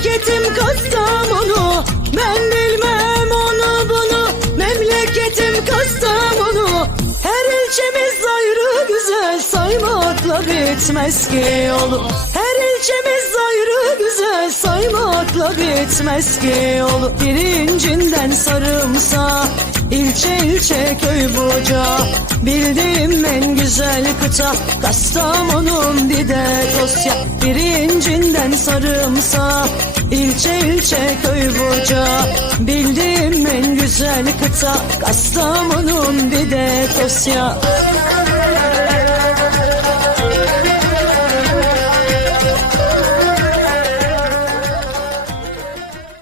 Memleketim Kastamonu Ben bilmem onu bunu. Memleketim Kastamonu Her ilçemiz ayrı güzel Saymakla bitmez ki yolu Her ilçemiz ayrı güzel Saymakla bitmez ki yolu Birincinden sarımsa İlçe ilçe köy buca. Bildiğim en güzel kıta Kastamonu'm bir de Birincinden sarımsa ilçe ilçe köy buca Bildiğim en güzel kıta Kastamonu'm Dide Tosya